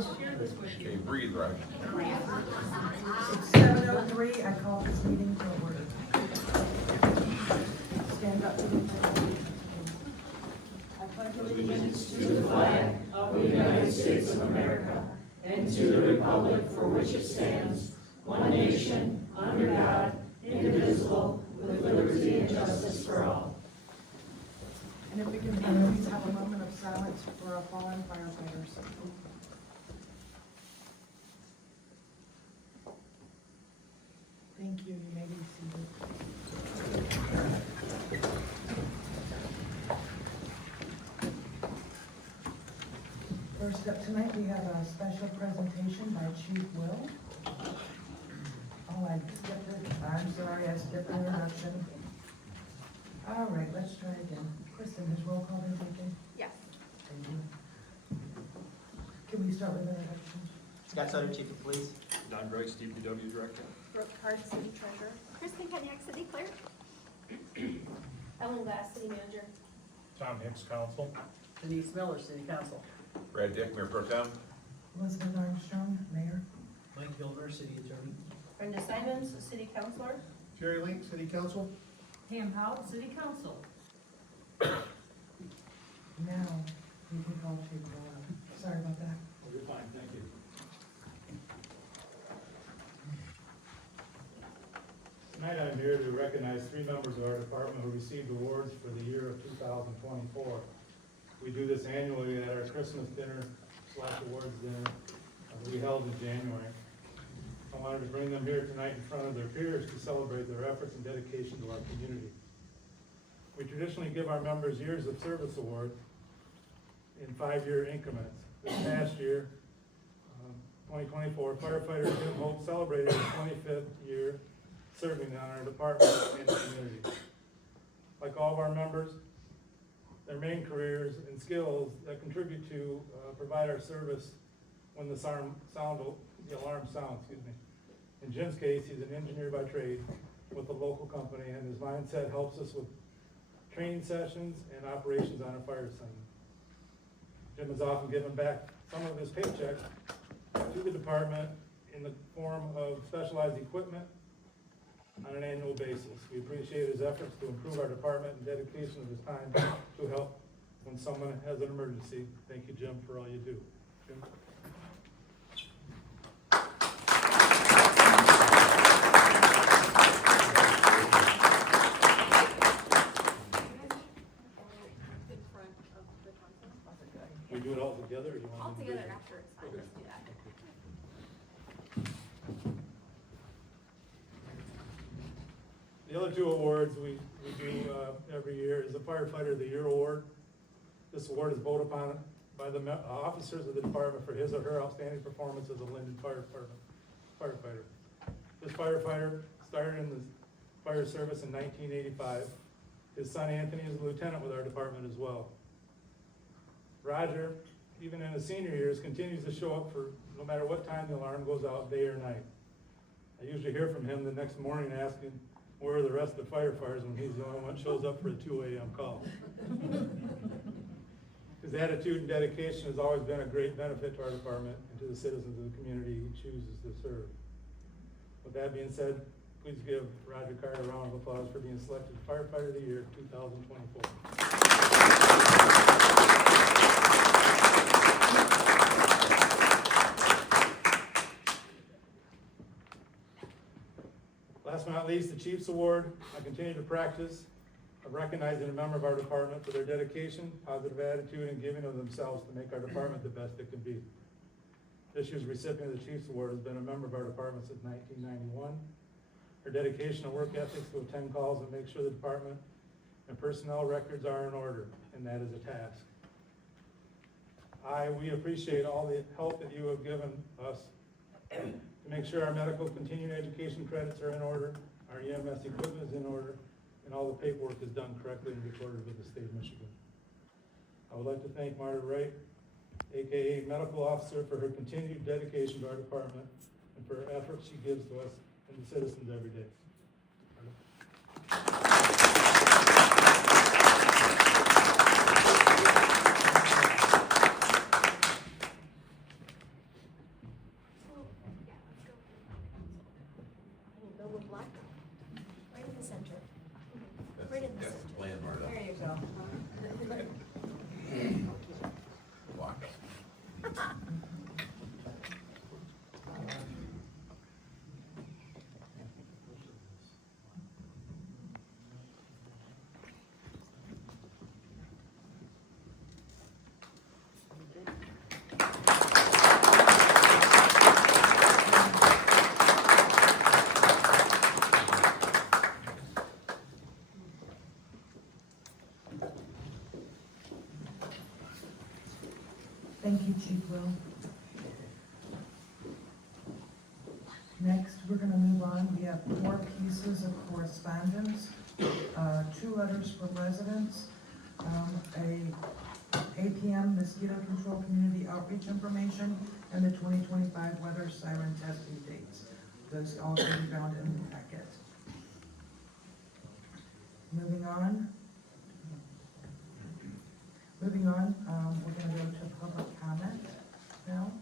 I'll share this with you. Okay, breathe, right? It's 7:03, I call this meeting to order. Stand up to the pledge. I pledge allegiance to the flag of the United States of America and to the republic for which it stands, one nation, under God, indivisible, with liberty and justice for all. And if we can please have a moment of silence for our fallen firefighters. Thank you, you may be seated. First up tonight, we have a special presentation by Chief Will. Oh, I skipped it, I'm sorry, I skipped the introduction. All right, let's try again. Kristen, has roll call been taken? Yes. Thank you. Can we start with introduction? Scott Sutter, Chief of Police. Don Bryce, DPW Director. Brooke Card, City Treasurer. Kristen Kenyak, City Clerk. Ellen Glass, City Manager. Tom Hicks, Council. Denise Miller, City Council. Brad Dick, Mayor Pro Tem. Elizabeth Armstrong, Mayor. Mike Gilmer, City Attorney. Brenda Simons, City Councilor. Jerry Link, City Council. Pam Powell, City Council. Now, you can call Chief Will up. Sorry about that. Oh, you're fine, thank you. Tonight I'm here to recognize 3 members of our department who received awards for the year of 2024. We do this annually at our Christmas dinner / awards dinner that we held in January. I wanted to bring them here tonight in front of their peers to celebrate their efforts and dedication to our community. We traditionally give our members Years of Service Award in 5-year increments. This past year, 2024, firefighter Jim Hope celebrated his 25th year serving on our department and community. Like all of our members, their main careers and skills that contribute to provide our service when the alarm sounds, In Jim's case, he's an engineer by trade with a local company, and his mindset helps us with training sessions and operations on a fire assignment. Jim has often given back some of his paycheck to the department in the form of specialized equipment on an annual basis. We appreciate his efforts to improve our department and dedication of his time to help when someone has an emergency. Thank you, Jim, for all you do. Jim? In front of the council. We do it all together, or you want All to do together it? after it's fine, let's do that. The other 2 awards we do every year is the Firefighter of the Year Award. This award is voted upon by the officers of the department for his or her outstanding performance as a Linden firefighter. This firefighter started in the fire service in 1985. His son Anthony is a lieutenant with our department as well. Roger, even in his senior years, continues to show up for no matter what time the alarm goes out, day or night. I usually hear from him the next morning asking where are the rest of the firefighters when he's the only one that shows up for a 2 a.m. call. His attitude and dedication has always been a great benefit to our department and to the citizens of the community he chooses to serve. With that being said, please give Roger Carter a round of applause for being selected Firefighter of the Year 2024. Last but not least, the Chiefs Award. I continue to practice of recognizing a member of our department for their dedication, positive attitude, and giving of themselves to make our department the best it can be. This year's recipient of the Chiefs Award has been a member of our department since 1991. Her dedication and work ethics to attend calls and make sure the department and personnel records are in order, and that is a task. We appreciate all the help that you have given us to make sure our medical continuing education credits are in order, our EMS equipment is in order, and all the paperwork is done correctly and recorded with the state of Michigan. I would like to thank Marta Wright, AKA Medical Officer, for her continued dedication to our department and for her efforts she gives to us and the citizens every day. with black? Right in the center. That's, Right in the that's center. the plan, Marta. There you go. Block. Thank you, Chief Will. Next, we're gonna move on. We have 4 pieces of correspondence, 2 letters from residents, a APM mosquito control community outreach information, and the 2025 weather siren testing dates. Those all can be found in the packet. Moving on, we're gonna go to public comment now.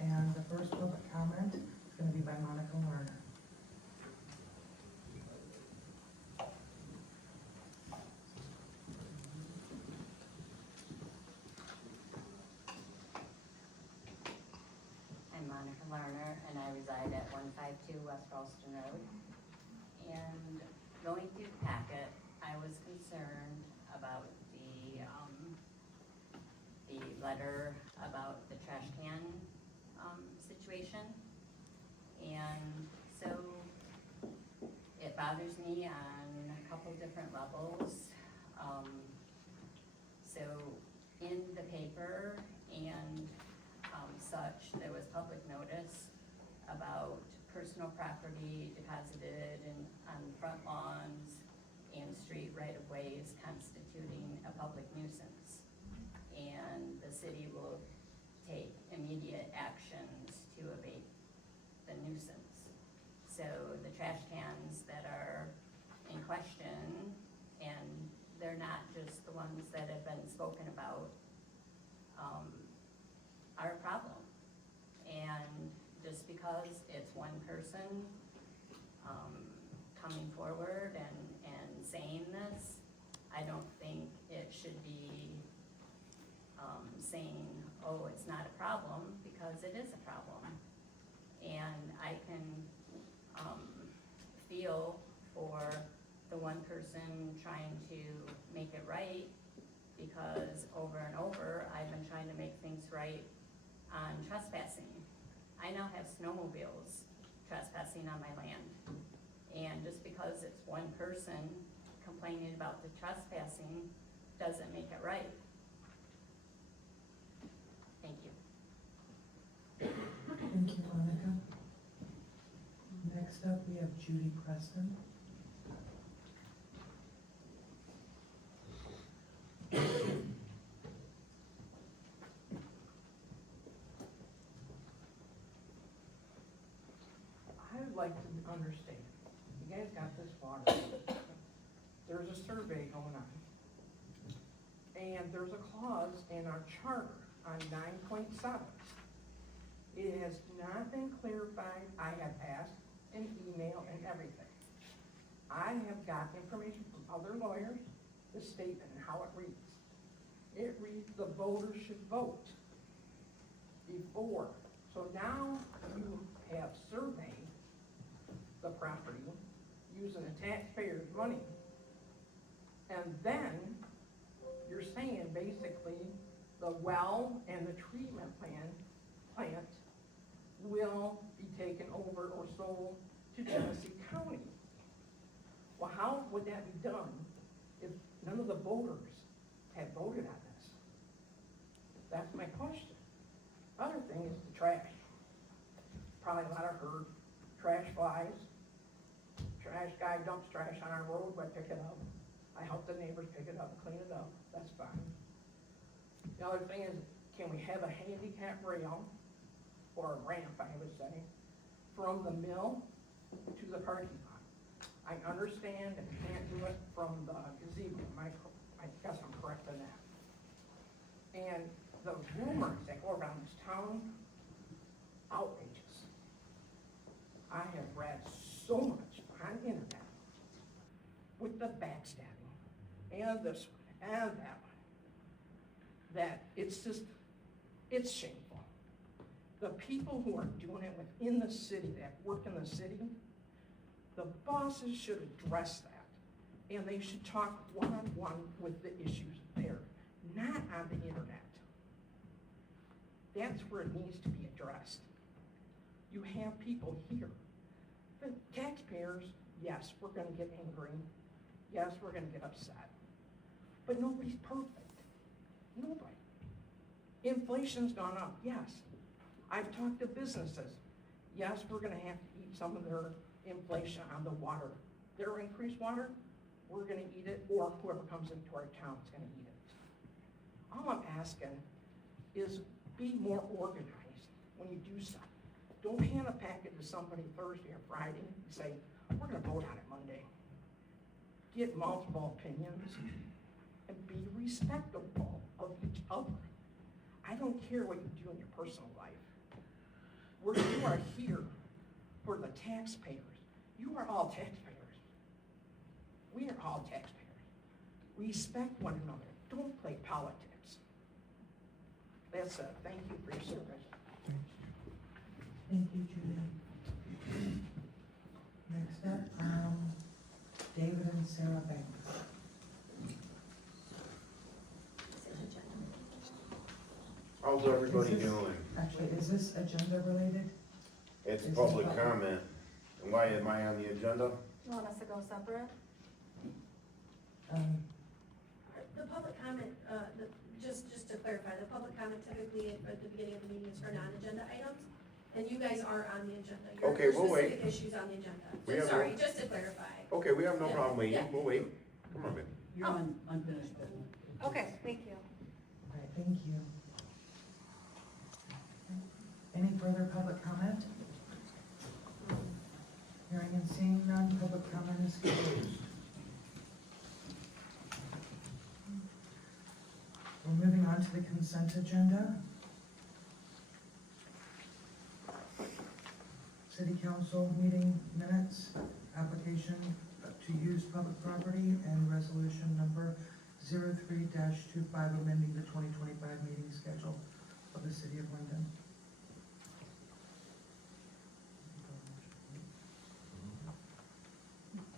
And the first public comment is gonna be by Monica Lerner. I'm Monica Lerner, and I reside at 152 West Ralston Road. And going through the packet, I was concerned about the letter about the trash can situation. And so it bothers me on a couple different levels. So in the paper and such, there was public notice about personal property deposited on front lawns and street right-of-ways constituting a public nuisance. And the city will take immediate actions to abate the nuisance. So the trash cans that are in question, and they're not just the ones that have been spoken about, are a problem. And just because it's one person coming forward and saying this, I don't think it should be saying, oh, it's not a problem, because it is a problem. And I can feel for the one person trying to make it right, because over and over, I've been trying to make things right on trespassing. I now have snowmobiles trespassing on my land. And just because it's one person complaining about the trespassing doesn't make it right. Thank you. Thank you, Monica. Next up, we have Judy Preston. I would like to understand, you guys got this water, there's a survey going on. And there's a clause in our charter on 9.7. It has not been clarified. I have asked an email and everything. I have got information from other lawyers, the statement and how it reads. It reads the voters should vote before. So now you have surveyed the property using the taxpayers' money. And then you're saying basically the well and the treatment plant will be taken over or sold to Genesee County. Well, how would that be done if none of the voters have voted on this? That's my question. Other thing is the trash. Probably a lot of heard trash flies. Trash guy dumps trash on our road, I pick it up. I help the neighbors pick it up and clean it up, that's fine. The other thing is, can we have a handicap rail, or a ramp, I would say, from the mill to the parking lot? I understand that we can't do it from the gazebo, I guess I'm correct on that. And the rumors that go around this town, outrageous. I have read so much on internet with the backstabbing and this one and that one, that it's just, it's shameful. The people who are doing it within the city, that work in the city, the bosses should address that. And they should talk one-on-one with the issues there, not on the internet. That's where it needs to be addressed. You have people here. The taxpayers, yes, we're gonna get angry. Yes, we're gonna get upset. But nobody's perfect. Nobody. Inflation's gone up, yes. I've talked to businesses. Yes, we're gonna have to eat some of their inflation on the water. Their increased water, we're gonna eat it, or whoever comes into our town is gonna eat it. All I'm asking is be more organized when you do stuff. Don't hand a packet to somebody Thursday or Friday and say, we're gonna vote on it Monday. Get multiple opinions and be respectful of each other. I don't care what you do in your personal life. You are here for the taxpayers. You are all taxpayers. We are all taxpayers. Respect one another. Don't play politics. That's it. Thank you for your service. Thank you, Judy. Next up, David and Sarah Banks. How's everybody Is this- doing? Actually, is this agenda related? It's Is it public public? comment. And why am I on the agenda? You want us to go separate? The public comment, just to clarify, the public comment typically at the beginning of the meeting is for non-agenda items, and you guys are on the agenda. Okay, we'll wait. Your specific issues on the agenda. We have Sorry, no- just to clarify. Okay, we have no Yeah. problem waiting. Yeah. We'll wait. Come on, man. You're on unfinished business. Okay, thank you. All right, thank you. Any further public comment? Hearing and seeing none, public comment is closed. We're moving on to the consent agenda. City council meeting minutes, application to use public property, and resolution number 03-25 amending the 2025 meeting schedule of the city of Linden.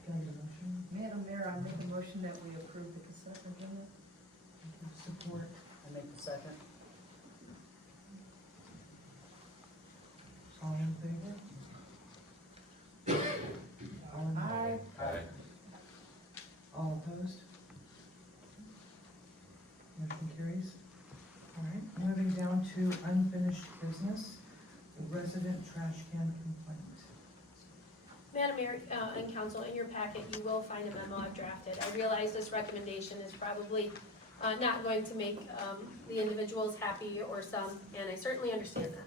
Can I get a motion? Madam Mayor, I make a motion that we approve the consent agenda. Support. I make the second. All in favor? All in- Aye. Aye. All opposed? Motion carries. All right, moving down to unfinished business, resident trash can complaint. Madam Mayor and Council, in your packet, you will find a memo I've drafted. I realize this recommendation is probably not going to make the individuals happy or some, and I certainly understand that.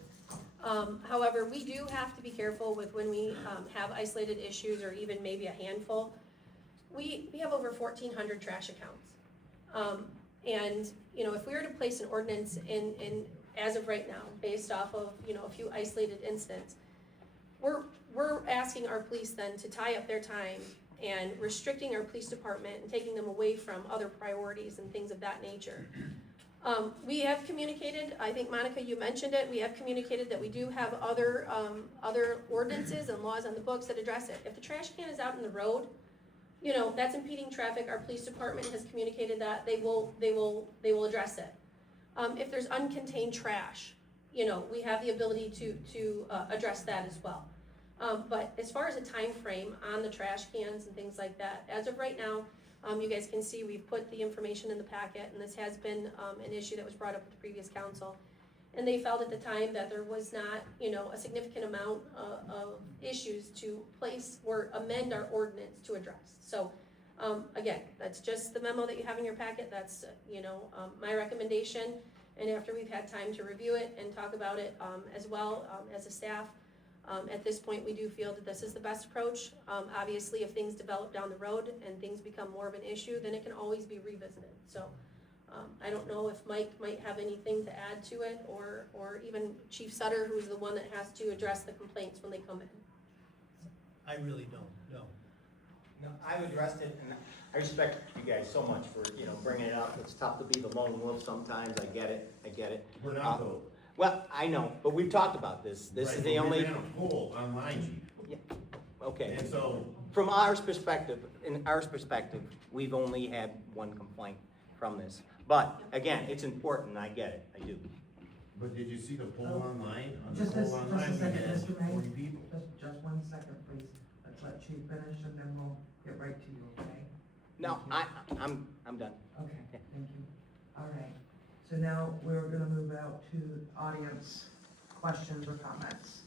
However, we do have to be careful with when we have isolated issues or even maybe a handful. We have over 1,400 trash accounts. And, you know, if we were to place an ordinance in as of right now, based off of, you know, a few isolated incidents, we're asking our police then to tie up their time and restricting our police department and taking them away from other priorities and things of that nature. We have communicated, I think Monica, you mentioned it, we have communicated that we do have other ordinances and laws on the books that address it. If the trash can is out in the road, you know, that's impeding traffic, our police department has communicated that, they will address it. If there's uncontained trash, you know, we have the ability to address that as well. But as far as a time frame on the trash cans and things like that, as of right now, you guys can see we've put the information in the packet, and this has been an issue that was brought up at the previous council. And they felt at the time that there was not, you know, a significant amount of issues to place or amend our ordinance to address. So, again, that's just the memo that you have in your packet. That's, you know, my recommendation. And after we've had time to review it and talk about it as well as a staff, at this point, we do feel that this is the best approach. Obviously, if things develop down the road and things become more of an issue, then it can always be revisited. So I don't know if Mike might have anything to add to it, or even Chief Sutter, who's the one that has to address the complaints when they come in. I really don't, no. No, I've addressed it, and I respect you guys so much for, bringing it up. It's tough to be the lone wolf sometimes, I get it. We're not though. Well, I know, but we've talked about this. This is Right, the but only, we ran a poll online, chief. okay. And so, From our perspective, we've only had one complaint from this. But, again, it's important, I get it, I do. but did you see the poll online? On the Just poll a online, we second, had Mr. May. 40 people. Just 1 second, please. Let's let Chief finish and then we'll get right to you, okay? No, I'm done. Okay, thank you. All right, so now we're gonna move out to audience questions or comments.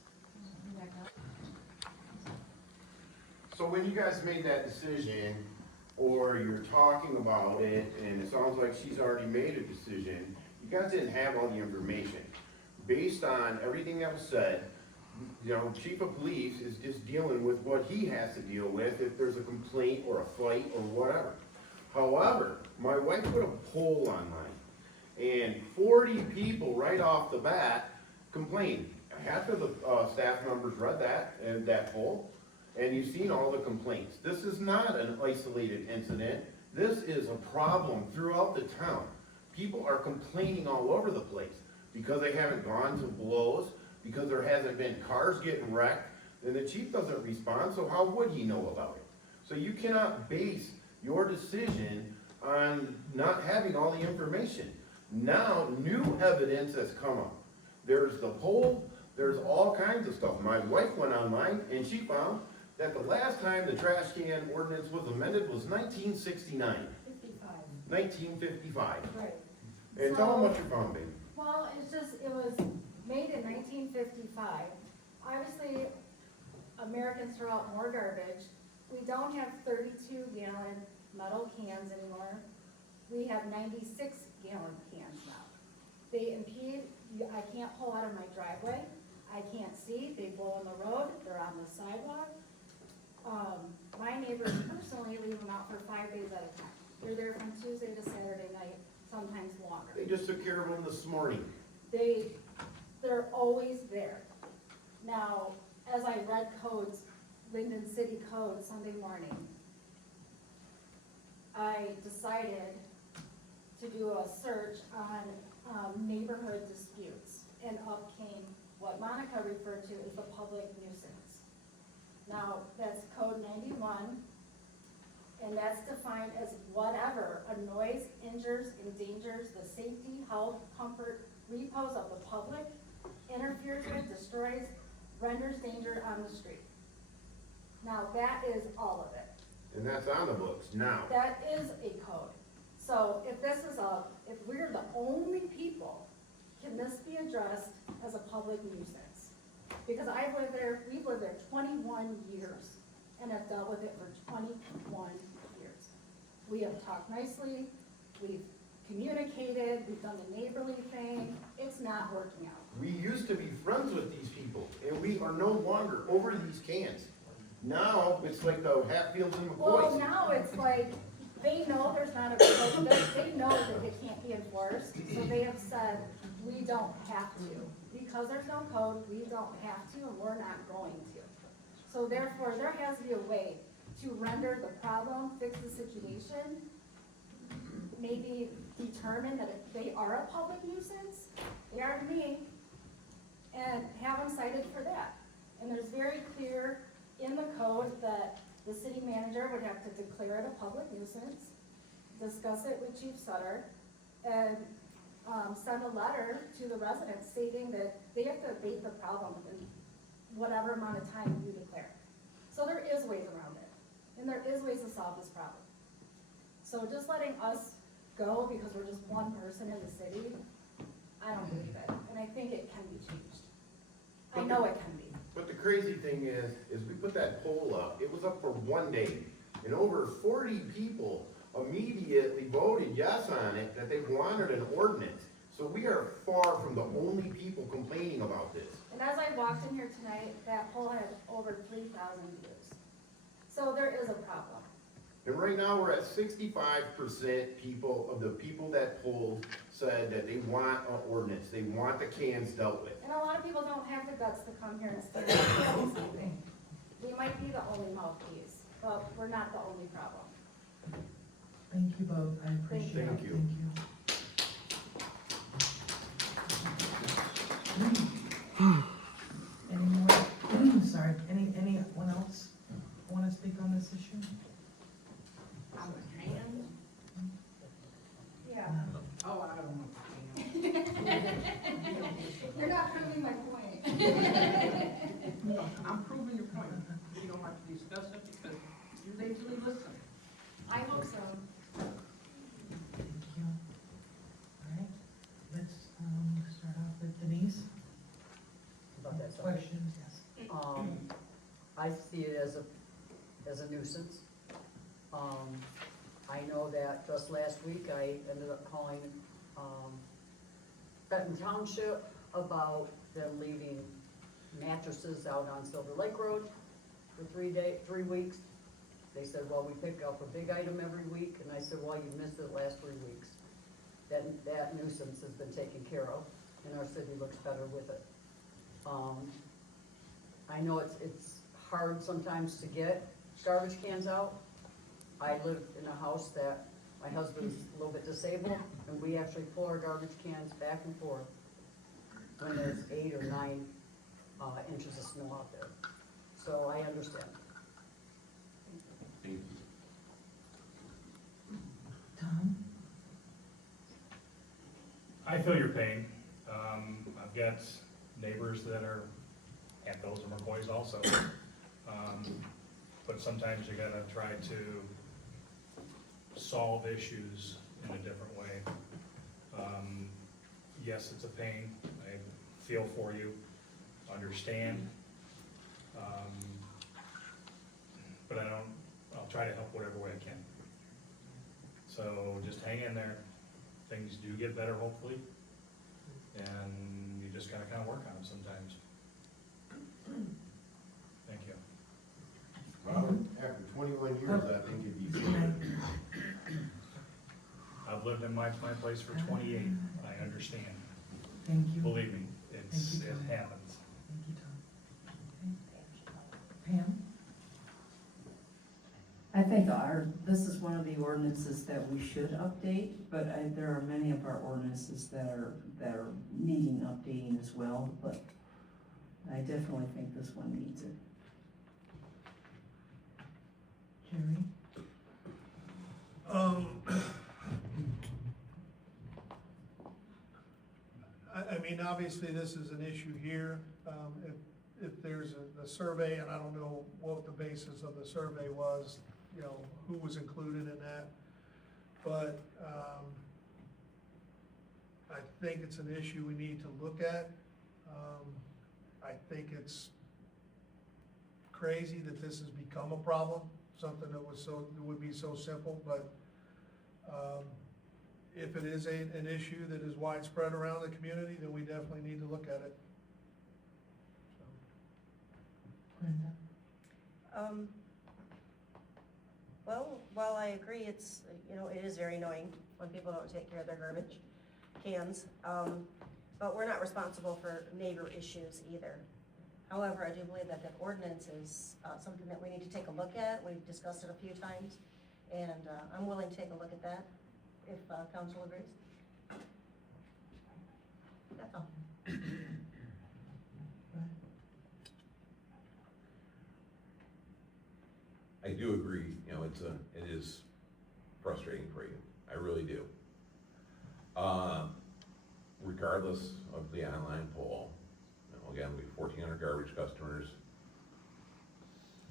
So when you guys made that decision, or you're talking about it, and it sounds like she's already made a decision, you guys didn't have all the information. Based on everything that was said, chief of police is just dealing with what he has to deal with if there's a complaint or a fight or whatever. However, my wife put a poll online, and 40 people right off the bat complained. Half of the staff members read that poll, and you've seen all the complaints. This is not an isolated incident. This is a problem throughout the town. People are complaining all over the place because they haven't gone to blows, because there hasn't been cars getting wrecked, and the chief doesn't respond, so how would he know about it? So you cannot base your decision on not having all the information. Now, new evidence has come up. There's the poll, there's all kinds of stuff. My wife went online and she found that the last time the trash can ordinance was amended was 1969, 1955. Right. And tell them what you found, babe. Well, it was made in 1955. Obviously, Americans throw out more garbage. We don't have 32-gallon metal cans anymore. We have 96-gallon cans now. They impede, I can't pull out of my driveway. I can't see, they blow on the road, they're on the sidewalk. My neighbors personally leave them out for 5 days at a time. They're there from Tuesday to Saturday night, sometimes longer. They just took care of them this morning. They're always there. Now, as I read codes, Linden City Code Sunday morning, I decided to do a search on neighborhood disputes, and up came what Monica referred to as the public nuisance. Now, that's code 91, and that's defined as whatever annoys, injures, endangers the safety, health, comfort, repose of the public, interferes with, destroys, renders danger on the street. Now, that is all of it. And that's on the books now. That is a code. So if if we're the only people, can this be addressed as a public nuisance? Because we've lived there 21 years and have dealt with it for 21 years. We have talked nicely, we've communicated, we've done the neighborly thing, it's not working out. We used to be friends with these people, and we are no longer over these cans. Now, it's like the Hatfields and Well, McCoys. now it's like, they know there's not a code, they know that it can't be enforced, so they have said, we don't have to. Because there's no code, we don't have to, and we're not going to. So therefore, there has to be a way to render the problem, fix the situation, maybe determine that they are a public nuisance, they are to me, and have them cited for that. And there's very clear in the code that the city manager would have to declare it a public nuisance, discuss it with Chief Sutter, and send a letter to the residents stating that they have to abate the problem within whatever amount of time you declare. So there is ways around it, and there is ways to solve this problem. So just letting us go because we're just one person in the city, I don't believe it, and I think it can be changed. I know it can be. But the crazy thing is we put that poll up, it was up for 1 day, and over 40 people immediately voted yes on it, that they wanted an ordinance. So we are far from the only people complaining about this. And as I walked in here tonight, that poll had over 3,000 views. So there is a problem. And right now, we're at 65% of the people that polled said that they want an ordinance, they want the cans dealt with. And a lot of people don't have the guts to come here and stand up and say something. We might be the only mouthpiece, but we're not the only problem. Thank you both, I appreciate it. Thank you. Any more, sorry, anyone else want to speak on this issue? On the hand? Yeah. Oh, I don't understand. You're not proving my point. No, I'm proving your point. We don't have to discuss it because you basically listen. I hope so. Thank you. All right, let's, start off with Denise. About that subject. Questions, yes. I see it as a nuisance. I know that just last week, I ended up calling, Benton Township about them leaving mattresses out on Silver Lake Road for 3 weeks. They said, well, we pick up a big item every week, and I said, well, you missed it the last 3 weeks. That nuisance has been taken care of, and our city looks better with it. I know it's hard sometimes to get garbage cans out. I live in a house that my husband's a little bit disabled, and we actually pull our garbage cans back and forth when there's 8 or 9 inches of snow out there. So I understand. Thank you. Tom? I feel your pain. I've got neighbors that have those employees also. But sometimes you gotta try to solve issues in a different way. Yes, it's a pain. I feel for you, understand. But I'll try to help whatever way I can. So just hang in there. Things do get better, hopefully. And you just gotta kinda work on them sometimes. Thank you. Well, after 21 years, I think it'd be fine. I've lived in my place for 28. I understand. Thank you. Believe me, it Thank you, Tom. happens. Thank you, Tom. Okay. Pam? I think this is one of the ordinances that we should update, but there are many of our ordinances that are needing updating as well, but I definitely think this one needs it. Jerry? I mean, obviously, this is an issue here. If there's a survey, and I don't know what the basis of the survey was, you know, who was included in that. But I think it's an issue we need to look at. I think it's crazy that this has become a problem, something that would be so simple, but if it is an issue that is widespread around the community, then we definitely need to look at it. Brenda? Well, while I agree, it's, it is very annoying when people don't take care of their garbage cans, but we're not responsible for neighbor issues either. However, I do believe that that ordinance is something that we need to take a look at. We've discussed it a few times, and I'm willing to take a look at that if council agrees. That's all. I do agree, it is frustrating for you, I really do. Regardless of the online poll, again, we have 1,400 garbage customers.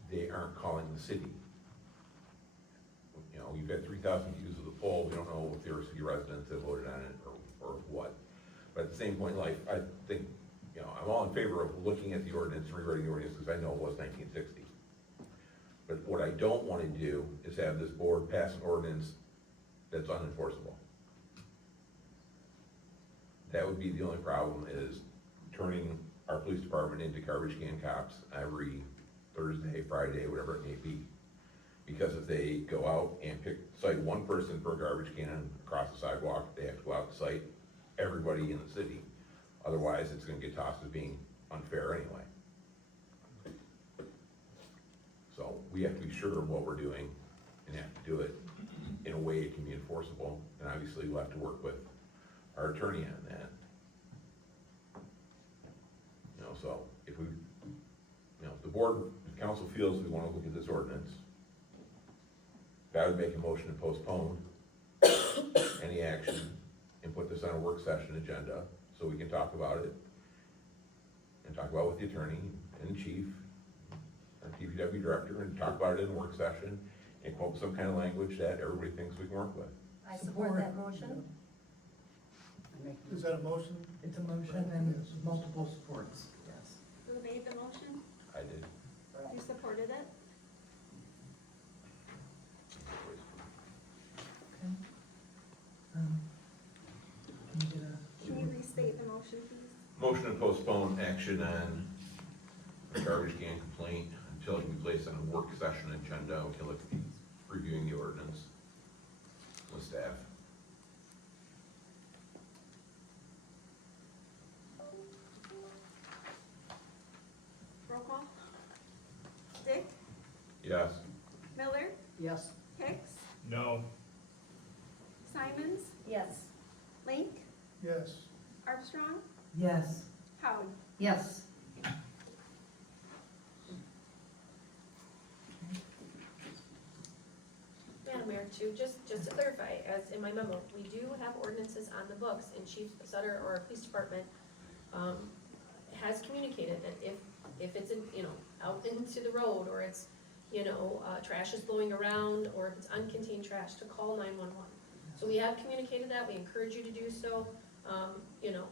They aren't calling the city. You've got 3,000 views of the poll, we don't know if there are city residents that voted on it or what. But at the same point in life, I think, I'm all in favor of looking at the ordinance and rewriting the ordinance, because I know it was 1960. But what I don't want to do is have this board pass an ordinance that's unenforceable. That would be the only problem, is turning our police department into garbage can cops every Thursday, Friday, whatever it may be. Because if they go out and cite one person for a garbage can across the sidewalk, they have to go out and cite everybody in the city. Otherwise, it's gonna get tossed as being unfair anyway. we have to be sure of what we're doing and have to do it in a way it can be enforceable. And obviously, we'll have to work with our attorney on that. You know, so if we, you know, if the board, if council feels we wanna look at this ordinance, I would make a motion to postpone any action and put this on a work session agenda so we can talk about it and talk about it with the attorney and the chief, our DPW director, and talk about it in a work session and come up with some kind of language that everybody thinks we can work with. I support that motion. Is that a motion? It's a motion and multiple supports, yes. Who made the motion? I did. You supported it? Okay. Can you get a? Can you restate the motion, please? Motion to postpone action on the garbage can complaint until it can be placed on a work session agenda. We can look at reviewing the ordinance with staff. Roll call. Dick? Yes. Miller? Yes. Hicks? No. Simons? Yes. Link? Yes. Armstrong? Yes. Howard? Yes. Madam Mayor, too, just to clarify, as in my memo, we do have ordinances on the books, and Chief Sutter or our police department, has communicated that if it's in, you know, out into the road, or it's, you know, trash is blowing around, or if it's uncontained trash, to call 911. So we have communicated that, we encourage you to do so, you know,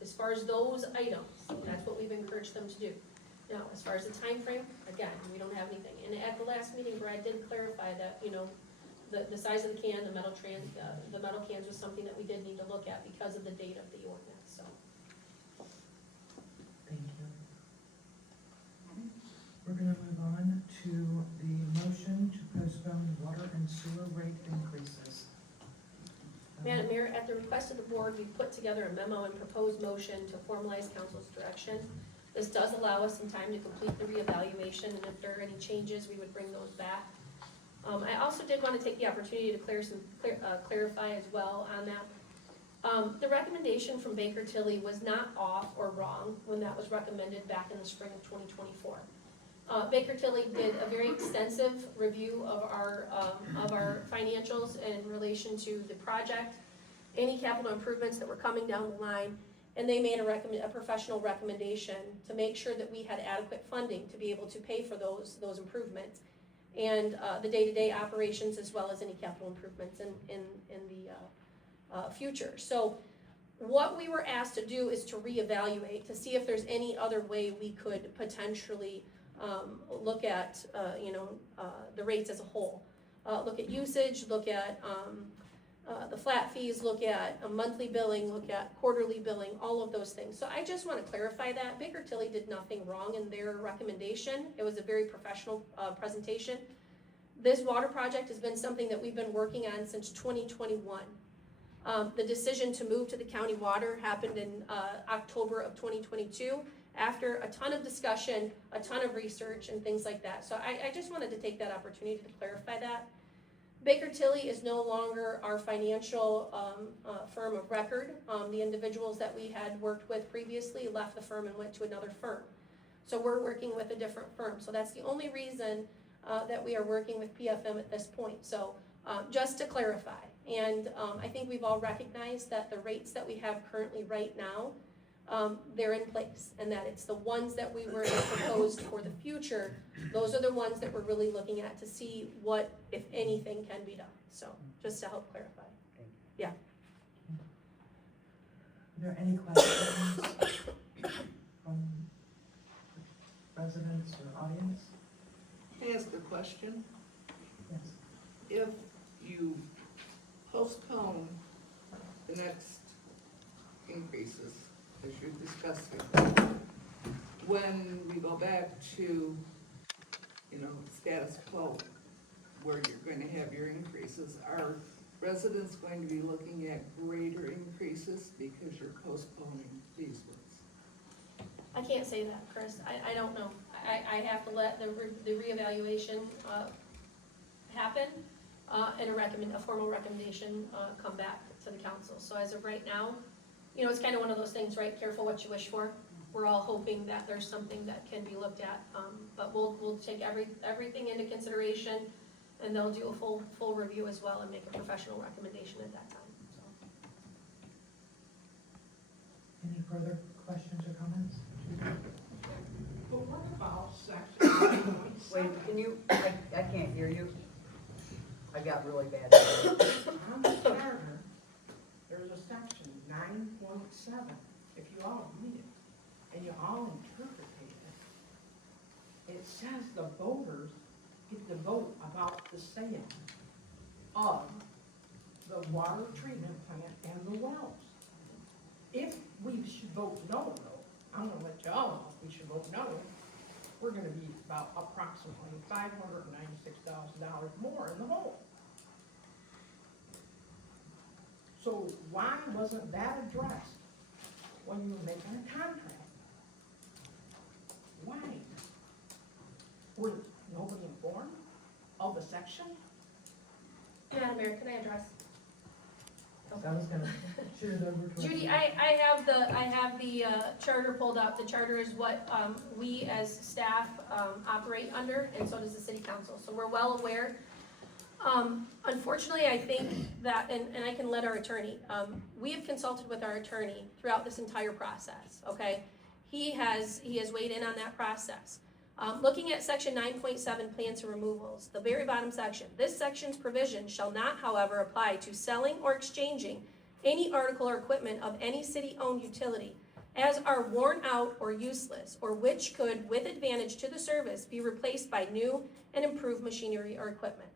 as far as those items, that's what we've encouraged them to do. Now, as far as the time frame, again, we don't have anything. And at the last meeting, Brad did clarify that, you know, the size of the can, the metal cans was something that we did need to look at because of the date of the ordinance, so. Thank you. We're gonna move on to the motion to postpone water and sewer rate increases. Madam Mayor, at the request of the board, we put together a memo and proposed motion to formalize council's direction. This does allow us some time to complete the reevaluation, and if there are any changes, we would bring those back. I also did want to take the opportunity to clarify as well on that. The recommendation from Baker Tilly was not off or wrong when that was recommended back in the spring of 2024. Baker Tilly did a very extensive review of our financials in relation to the project, any capital improvements that were coming down the line, and they made a professional recommendation to make sure that we had adequate funding to be able to pay for those improvements and the day-to-day operations, as well as any capital improvements in the future. So what we were asked to do is to reevaluate, to see if there's any other way we could potentially look at the rates as a whole. Look at usage, look at the flat fees, look at a monthly billing, look at quarterly billing, all of those things. So I just want to clarify that Baker Tilly did nothing wrong in their recommendation. It was a very professional presentation. This water project has been something that we've been working on since 2021. The decision to move to the county water happened in October of 2022 after a ton of discussion, a ton of research and things like that. So I just wanted to take that opportunity to clarify that. Baker Tilly is no longer our financial firm of record. The individuals that we had worked with previously left the firm and went to another firm. So we're working with a different firm. So that's the only reason that we are working with PFM at this point. So just to clarify, and I think we've all recognized that the rates that we have currently right now, they're in place, and that it's the ones that we were proposed for the future. Those are the ones that we're really looking at to see what, if anything, can be done. So just to help clarify. Yeah. Are there any questions from residents or audience? Can I ask a question? Yes. If you postpone the next increases, as you're discussing, when we go back to, status quo, where you're going to have your increases, are residents going to be looking at greater increases because you're postponing these ones? I can't say that, Chris. I don't know. I have to let the reevaluation, happen, and a formal recommendation, come back to the council. So as of right now, you know, it's kind of one of those things, right? Careful what you wish for. We're all hoping that there's something that can be looked at, but we'll take everything into consideration, and they'll do a full review as well and make a professional recommendation at that time, so. Any further questions or comments? But what about section Wait, can you, I can't hear you. I got really bad. On the charter, there's a section 9.7, if you all read it, and you all interpret it, it says the voters get to vote about the sale of the water treatment plant and the wells. If we should vote no, though, I'm gonna let y'all know, if we should vote no, we're gonna be about approximately $596,000 more in the hole. So why wasn't that addressed when you were making a contract? Why? Was nobody informed of the section? Madam Mayor, can I address? I was gonna shoot it over to. Judy, I have the charter pulled up. The charter is what, we as staff, operate under, and so does the city council, so we're well aware. Unfortunately, I think that, and I can let our attorney, we have consulted with our attorney throughout this entire process, okay? He has weighed in on that process. Looking at section 9.7, plants and removals, the very bottom section, this section's provision shall not, however, apply to selling or exchanging any article or equipment of any city-owned utility as are worn out or useless, or which could, with advantage to the service, be replaced by new and improved machinery or equipment.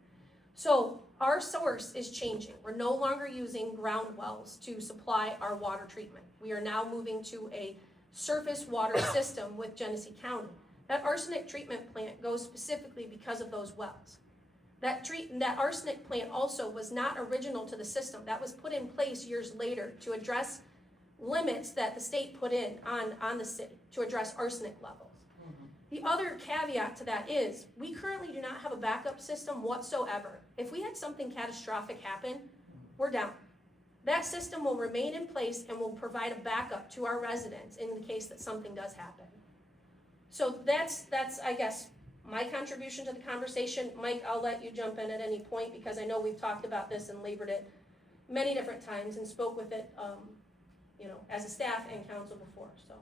So our source is changing. We're no longer using ground wells to supply our water treatment. We are now moving to a surface water system with Genesee County. That arsenic treatment plant goes specifically because of those wells. That arsenic plant also was not original to the system. That was put in place years later to address limits that the state put in on the city to address arsenic levels. The other caveat to that is we currently do not have a backup system whatsoever. If we had something catastrophic happen, we're down. That system will remain in place and will provide a backup to our residents in the case that something does happen. So that's I guess, my contribution to the conversation. Mike, I'll let you jump in at any point because I know we've talked about this and labored it many different times and spoke with it, as a staff and council before, so.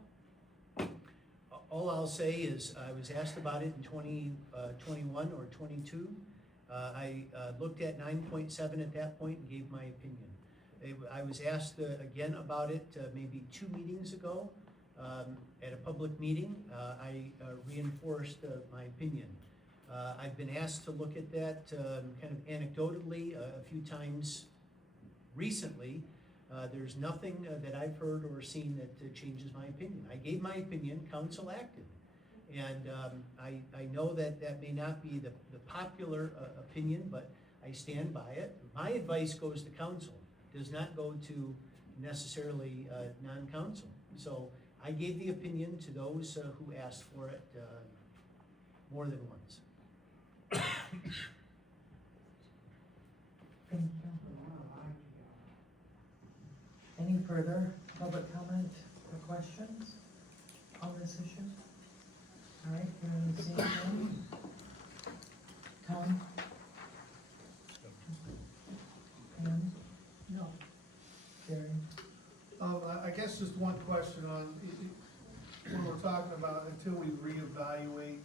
All I'll say is I was asked about it in 2021 or 22. I looked at 9.7 at that point and gave my opinion. I was asked again about it maybe 2 meetings ago at a public meeting. I reinforced my opinion. I've been asked to look at that kind of anecdotally a few times recently. There's nothing that I've heard or seen that changes my opinion. I gave my opinion, council acted. And I know that that may not be the popular opinion, but I stand by it. My advice goes to council, does not go to necessarily non-council. So I gave the opinion to those who asked for it more than once. Thank you. Any further public comment or questions on this issue? All right, we're seeing none. Tom? Pam? No. Jerry? I guess just one question on, when we're talking about until we reevaluate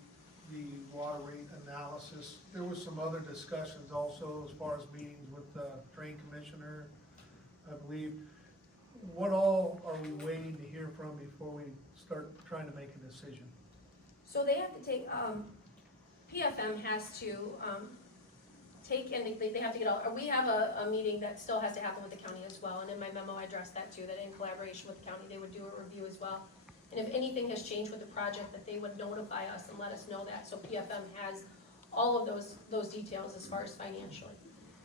the water rate analysis, there was some other discussions also as far as meetings with the drain commissioner, I believe. What all are we waiting to hear from before we start trying to make a decision? So they have to take, PFM has to take, and they have to get all, we have a meeting that still has to happen with the county as well, and in my memo I addressed that too, that in collaboration with the county, they would do a review as well. And if anything has changed with the project, that they would notify us and let us know that, so PFM has all of those details as far as financially.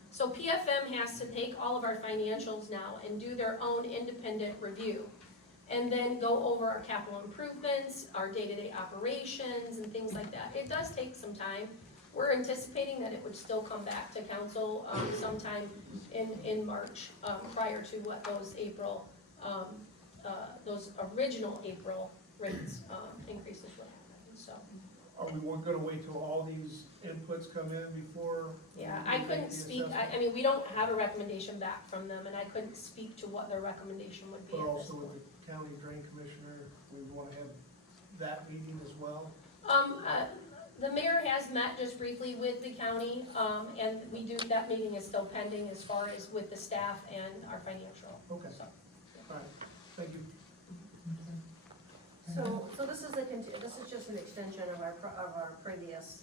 So PFM has to take all of our financials now and do their own independent review and then go over our capital improvements, our day-to-day operations and things like that. It does take some time. We're anticipating that it would still come back to council, sometime in March, prior to what those those original April rates, increases would happen, so. Are we gonna wait till all these inputs come in before? Yeah, we I make couldn't the speak, assessment? I mean, we don't have a recommendation back from them, and I couldn't speak to what their recommendation would be But at this also point. with the county drain commissioner, we wanna have that meeting as well? The mayor has met just briefly with the county, and that meeting is still pending as far as with the staff and our financial. Okay, So, all right, thank you. So this is this is just an extension of our previous,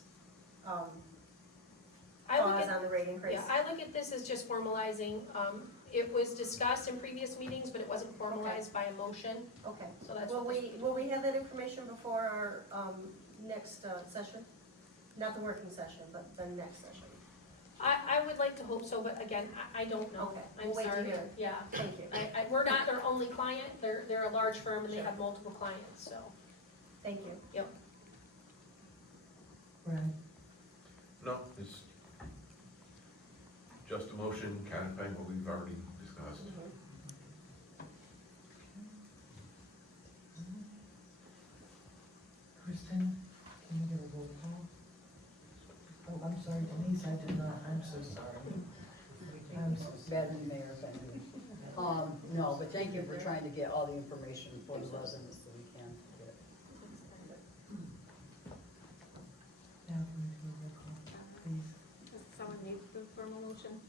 I look pause at, on the rate increase. yeah, I look at this as just formalizing, it was discussed in previous meetings, but it wasn't formalized by a motion, Okay. so that's Will what. will we have that information before our, next, session? Not the working session, but the next session? I would like to hope so, but again, I don't know. Okay, I'm we'll wait to sorry. hear. Yeah, Thank you. we're not their only client, they're a large firm and they have multiple clients, so. Thank you. Yep. Brad? No, it's just a motion codifying what we've already discussed. Kristen, can you get a roll call? Oh, I'm sorry, Denise, I did not, I'm so sorry. I'm so Bad in the mayor, offended me. No, but thank you for trying to get all the information for the residents that we can get. Now, can we do a roll call, please? Does someone need the formal motion?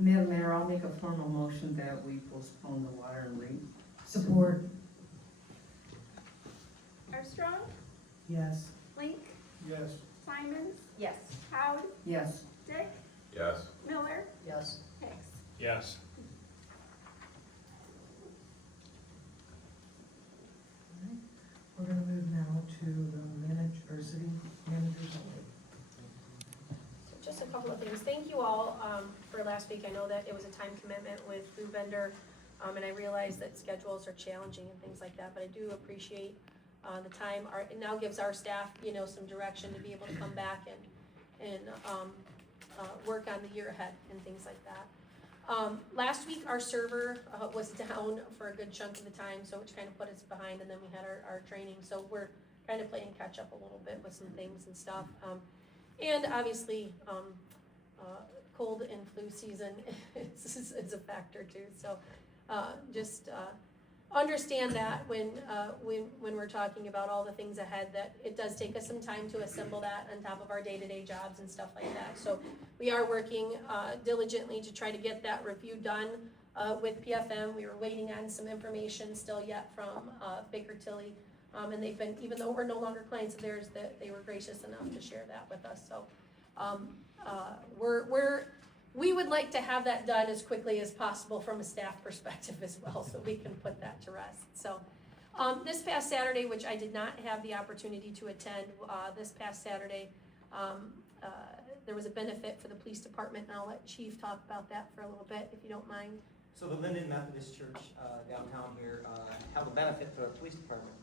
Madam Mayor, I'll make a formal motion that we postpone the water and rate. Support, Armstrong, yes. Link, Yes. Simons, Yes. Howard, Yes. Dick, Yes. Miller, Yes, Hicks. Yes. We're gonna move now to the city manager's update. So just a couple of things. Thank you all for last week. I know that it was a time commitment with food vendor, and I realize that schedules are challenging and things like that, but I do appreciate the time. It now gives our staff, some direction to be able to come back and work on the year ahead and things like that. Last week, our server was down for a good chunk of the time, so which kind of put us behind, and then we had our training, so we're kind of playing catch up a little bit with some things and stuff. And obviously, cold and flu season is a factor too, so just understand that when we're talking about all the things ahead, that it does take us some time to assemble that on top of our day-to-day jobs and stuff like that. So we are working diligently to try to get that review done with PFM. We were waiting on some information still yet from Baker Tilly. And they've been, even though we're no longer clients of theirs, that they were gracious enough to share that with us. So we would like to have that done as quickly as possible from a staff perspective as well, so we can put that to rest. So this past Saturday, which I did not have the opportunity to attend, this past Saturday, there was a benefit for the police department, and I'll let Chief talk about that for a little bit, if you don't mind. So the Linden Methodist Church downtown here held a benefit for the police department.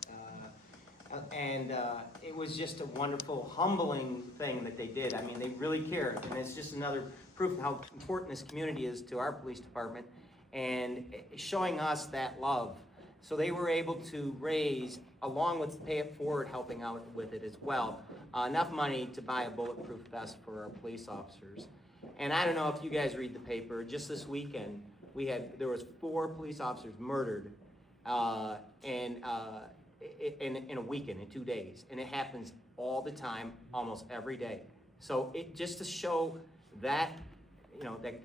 And it was just a wonderful, humbling thing that they did. I mean, they really cared, and it's just another proof of how important this community is to our police department, and showing us that love. So they were able to raise, along with Pay It Forward helping out with it as well, enough money to buy a bulletproof vest for our police officers. And I don't know if you guys read the paper, just this weekend, there was 4 police officers murdered in a weekend, in 2 days. And it happens all the time, almost every day. So it just to show that, that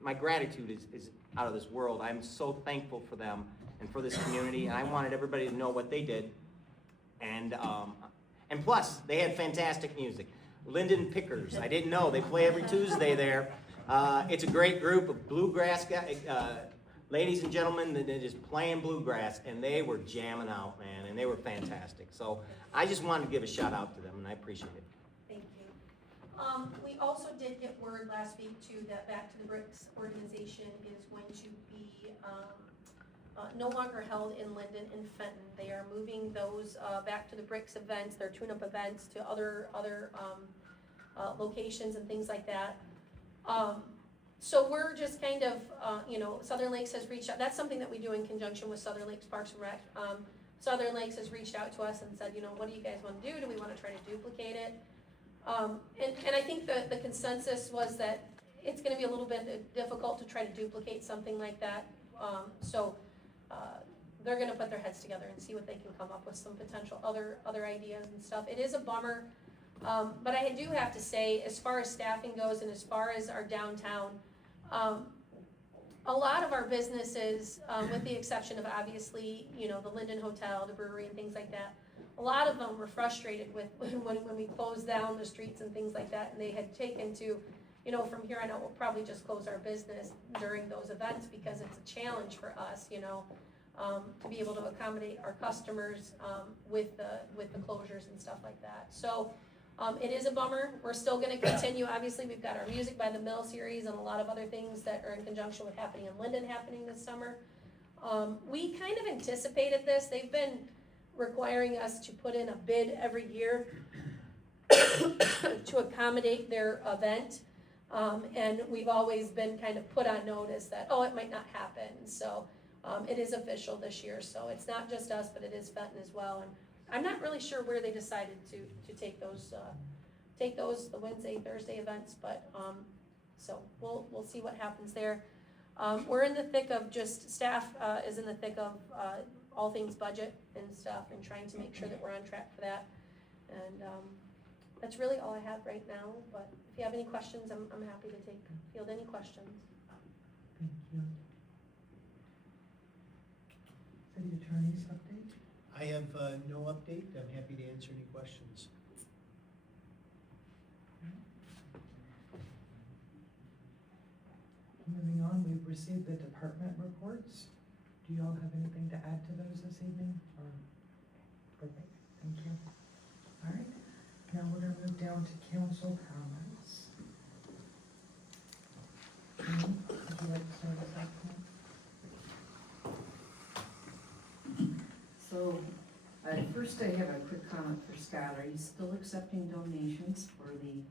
my gratitude is out of this world. I'm so thankful for them and for this community, and I wanted everybody to know what they did. And plus, they had fantastic music. Linden Pickers, I didn't know, they play every Tuesday there. It's a great group of bluegrass guys, ladies and gentlemen, they're just playing bluegrass, and they were jamming out, man, and they were fantastic. So I just wanted to give a shout out to them, and I appreciate it. Thank you. We also did get word last week too that Back to the Bricks organization is going to be no longer held in Linden and Fenton. They are moving those back to the Bricks events, their tune-up events, to other locations and things like that. So we're just kind of, Southern Lakes has reached out. That's something that we do in conjunction with Southern Lakes Parks and Rec. Southern Lakes has reached out to us and said, what do you guys want to do? Do we want to try to duplicate it? And I think the consensus was that it's going to be a little bit difficult to try to duplicate something like that. So they're going to put their heads together and see what they can come up with, some potential other ideas and stuff. It is a bummer, but I do have to say, as far as staffing goes and as far as our downtown, a lot of our businesses, with the exception of obviously, the Linden Hotel, the brewery and things like that, a lot of them were frustrated with when we closed down the streets and things like that, and they had taken to, from here on out, we'll probably just close our business during those events because it's a challenge for us, to be able to accommodate our customers with the closures and stuff like that. So it is a bummer. We're still going to continue. Obviously, we've got our Music by the Mill series and a lot of other things that are in conjunction with happening in Linden happening this summer. We kind of anticipated this. They've been requiring us to put in a bid every year to accommodate their event. And we've always been kind of put on notice that, it might not happen. So it is official this year. So it's not just us, but it is Fenton as well. And I'm not really sure where they decided to take those, the Wednesday, Thursday events, but, so we'll see what happens there. We're in the thick of staff is in the thick of all things budget and stuff and trying to make sure that we're on track for that. And that's really all I have right now, but if you have any questions, I'm happy to field any questions. Thank you. City Attorney's update? I have no update. I'm happy to answer any questions. Moving on, we've received the department reports. Do you all have anything to add to those this evening? Perfect, thank you. All right, now we're gonna move down to council comments. Amy, would you like to start us off? So, first I have a quick comment for Scott. Are you still accepting donations for the?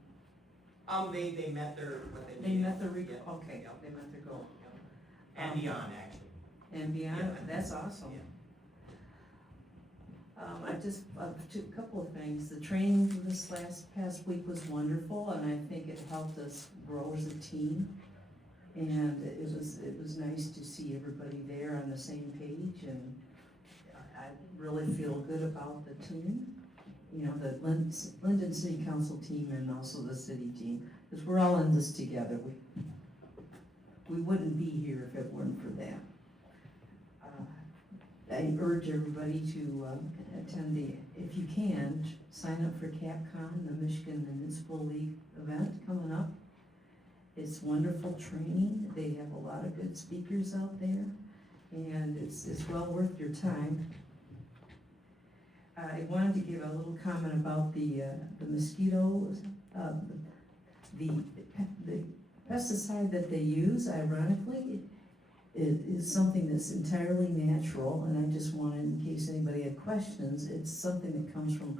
They met their, what they They needed. met the, Yeah. okay, they met their goal. And beyond, actually. And beyond, Yeah. that's awesome. A couple of things. The training for this past week was wonderful, and I think it helped us grow as a team. And it was nice to see everybody there on the same page, and I really feel good about the team. The Linden City Council team and also the city team, because we're all in this together. We wouldn't be here if it weren't for them. I urge everybody to attend if you can, sign up for CapCon, the Michigan Municipal League event coming up. It's wonderful training. They have a lot of good speakers out there, and it's well worth your time. I wanted to give a little comment about the mosquitoes, the pesticide that they use, ironically, it is something that's entirely natural, and I just wanted, in case anybody had questions, it's something that comes from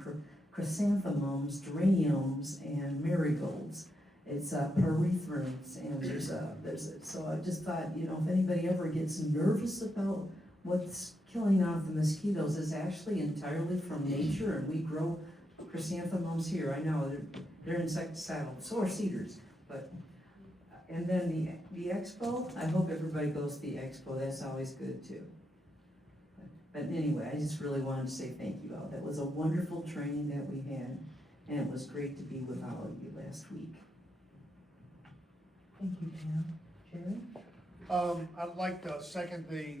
chrysanthemums, geraniums, and marigolds. It's pyrethrin, and so I just thought, if anybody ever gets nervous about what's killing off the mosquitoes, is actually entirely from nature, and we grow chrysanthemums here. I know they're insecticidal, so are cedars, but. And then the expo, I hope everybody goes to the expo. That's always good too. But anyway, I just really wanted to say thank you all. That was a wonderful training that we had, and it was great to be with all of you last week. Thank you, Pam. Jerry? I'd like to second the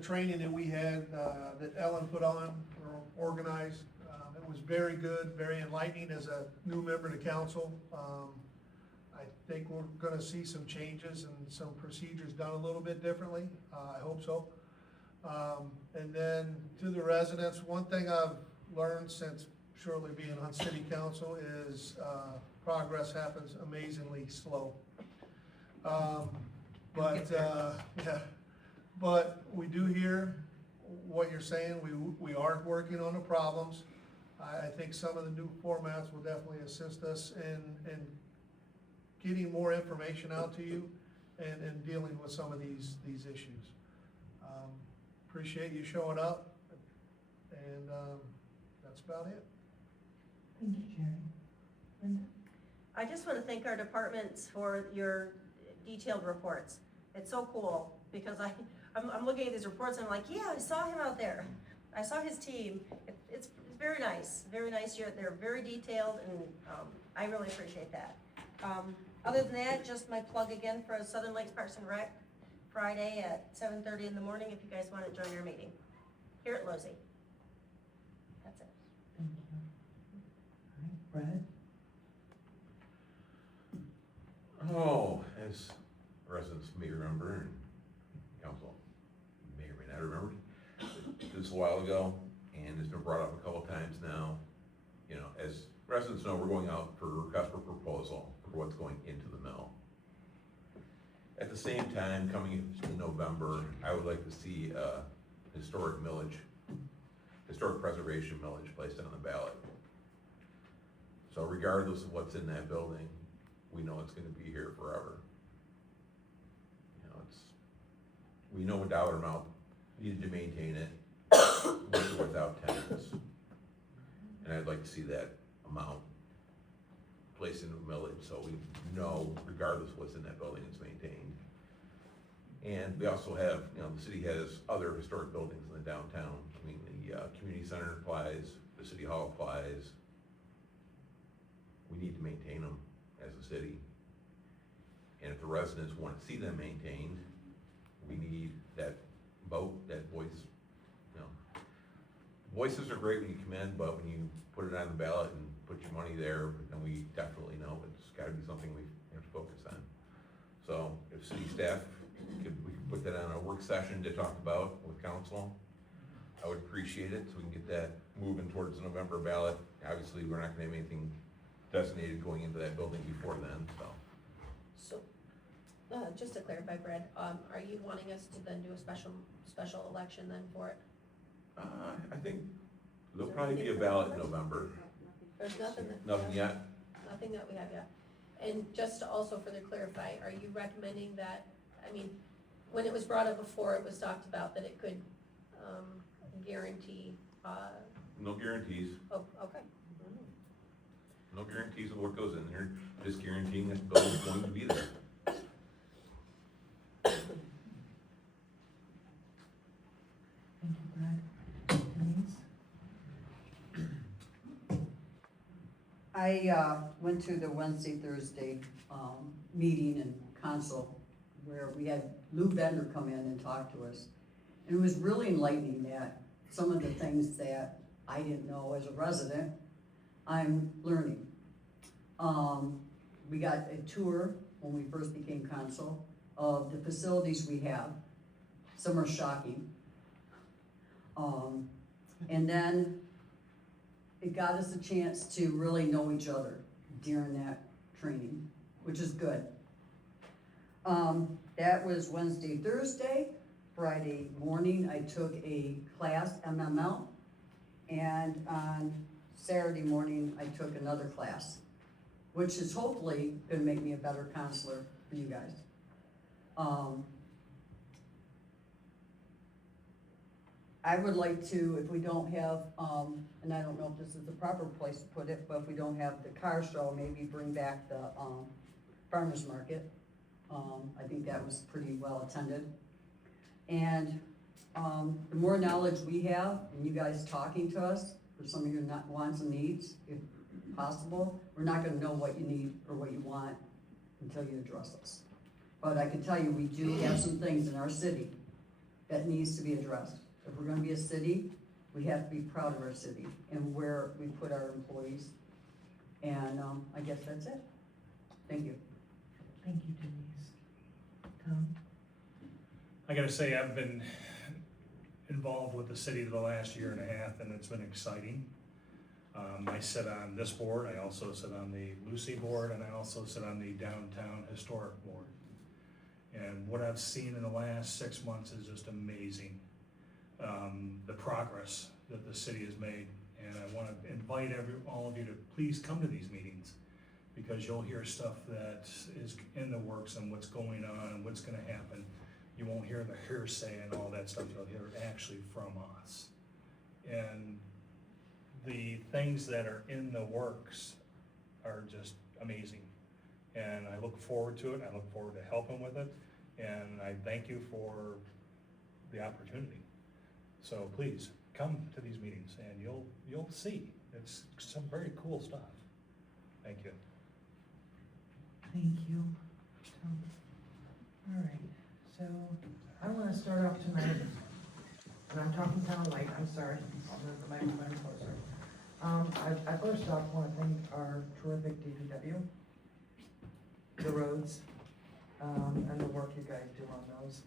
training that we had, that Ellen put on or organized. It was very good, very enlightening as a new member to council. I think we're gonna see some changes and some procedures done a little bit differently. I hope so. And then to the residents, one thing I've learned since shortly being on city council is progress happens amazingly slow. But we do hear what you're saying, we are working on the problems. I think some of the new formats will definitely assist us in getting more information out to you and dealing with some of these issues. Appreciate you showing up, and that's about it. Thank you, Jerry. Linda? I just want to thank our departments for your detailed reports. It's so cool, because I'm looking at these reports and I'm like, yeah, I saw him out there. I saw his team. It's very nice, very nice. They're very detailed, and I really appreciate that. Other than that, just my plug again for Southern Lakes Parks and Rec, Friday at 7:30 in the morning, if you guys want to join our meeting, here at Losey. That's it. Thank you. All right, Brad? Oh, as residents may remember, and council may or may not remember, this was a while ago, and it's been brought up a couple times now. You know, as residents know, we're going out for request for proposal for what's going into the mill. At the same time, coming into November, I would like to see a historic preservation millage placed on the ballot. So regardless of what's in that building, we know it's gonna be here forever. You know, we know a dollar amount needed to maintain it, with or without tenants. And I'd like to see that amount placed in the millage, so we know regardless of what's in that building, it's maintained. And we also have, you know, the city has other historic buildings in the downtown. I mean, the community center applies, the city hall applies. We need to maintain them as a city. And if the residents want to see them maintained, we need that vote, that voice. You know, voices are great when you come in, but when you put it on the ballot and put your money there, then we definitely know it's gotta be something we have to focus on. So if city staff we could put that on a work session to talk about with council, I would appreciate it, so we can get that moving towards the November ballot. Obviously, we're not gonna have anything designated going into that building before then, so. So, just to clarify, Brad, are you wanting us to then do a special election then for it? I think there'll probably be a ballot in November. There's nothing that. Nothing yet? Nothing that we have yet. And just to also further clarify, are you recommending that, I mean, when it was brought up before, it was talked about that it could, guarantee, No guarantees, oh, okay. no guarantees of what goes in there, just guaranteeing that the building's going to be there. Thank you, Brad. Denise? I went to the Wednesday, Thursday meeting in council where we had Lou Bender come in and talk to us. And it was really enlightening that some of the things that I didn't know as a resident, I'm learning. We got a tour when we first became council of the facilities we have. Some are shocking. And then it got us a chance to really know each other during that training, which is good. That was Wednesday, Thursday. Friday morning, I took a class, MML, and on Saturday morning, I took another class, which is hopefully gonna make me a better counselor for you guys. I would like to, if we don't have, and I don't know if this is the proper place to put it, but if we don't have the car show, maybe bring back the farmer's market. I think that was pretty well attended. And the more knowledge we have, and you guys talking to us for some of your wants and needs, if possible, we're not gonna know what you need or what you want until you address us. But I can tell you, we do have some things in our city that needs to be addressed. If we're gonna be a city, we have to be proud of our city and where we put our employees. And I guess that's it. Thank you. Thank you, Denise. Tom? I gotta say, I've been involved with the city the last year and a half, and it's been exciting. I sit on this board, I also sit on the Lucy board, and I also sit on the Downtown Historic Board. And what I've seen in the last 6 months is just amazing. The progress that the city has made. And I want to invite all of you to please come to these meetings, because you'll hear stuff that is in the works and what's going on and what's gonna happen. You won't hear the hearsay and all that stuff, you'll hear it actually from us. And the things that are in the works are just amazing. And I look forward to it, I look forward to helping with it, and I thank you for the opportunity. So please, come to these meetings and you'll see, it's some very cool stuff. Thank you. Thank you. All right, so I want to start off tonight, and I'm talking kind of light, I'm sorry, I'll move the microphone closer. I first off want to thank our terrific DPW, the roads, and the work you guys do on those.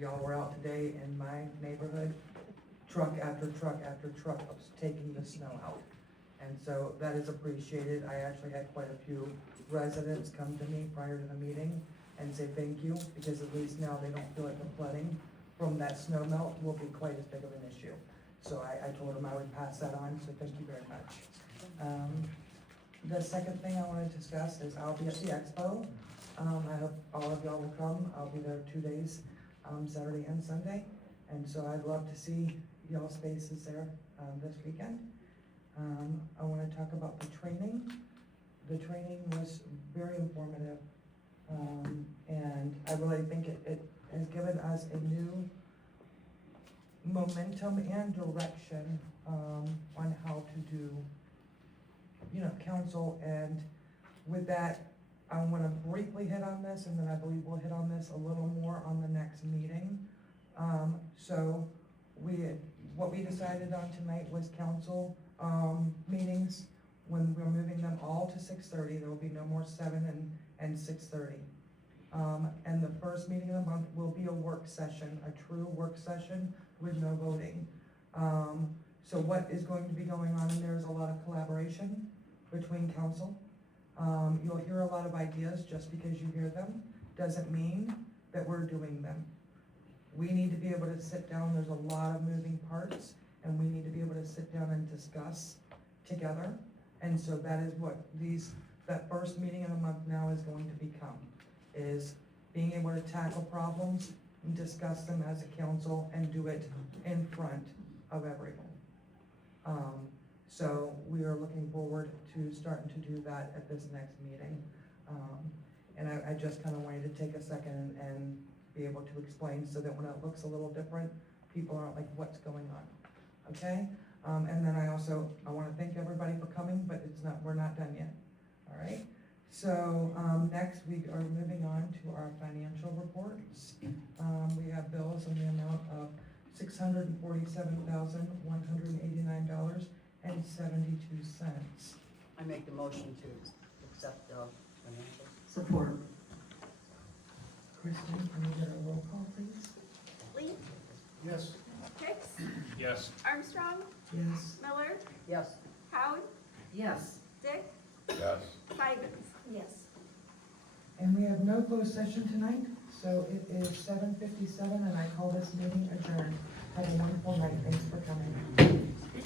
Y'all were out today in my neighborhood, truck after truck after truck of taking the snow out. And so that is appreciated. I actually had quite a few residents come to me prior to the meeting and say thank you, because at least now they don't feel like the flooding from that snow melt will be quite as big of an issue. So I told them I would pass that on, so thank you very much. The second thing I want to discuss is I'll be at the expo. I hope all of y'all will come. I'll be there 2 days, Saturday and Sunday. And so I'd love to see y'all's faces there this weekend. I want to talk about the training. The training was very informative, and I really think it has given us a new momentum and direction on how to do, council. And with that, I want to briefly hit on this, and then I believe we'll hit on this a little more on the next meeting. So what we decided on tonight was council meetings. When we're moving them all to 6:30, there will be no more 7 and 6:30. And the first meeting of the month will be a work session, a true work session with no voting. So what is going to be going on in there is a lot of collaboration between council. You'll hear a lot of ideas. Just because you hear them doesn't mean that we're doing them. We need to be able to sit down, there's a lot of moving parts, and we need to be able to sit down and discuss together. And so that is what that first meeting of the month now is going to become, is being able to tackle problems and discuss them as a council and do it in front of everyone. So we are looking forward to starting to do that at this next meeting. And I just kind of wanted to take a second and be able to explain, so that when it looks a little different, people aren't like, what's going on, okay? And then I want to thank everybody for coming, but we're not done yet, all right? So next we are moving on to our financial reports. We have bills in the amount of $647,189.72. I make the motion to accept the financial. Support. Kristen, can we get a roll call, please? Lee? Yes. Hicks? Yes. Armstrong? Yes. Miller? Yes. Howard? Yes. Dick? Yes. Stevens? Yes. And we have no closed session tonight, so it is 7:57, and I call this meeting adjourned. Have a wonderful night. Thanks for coming.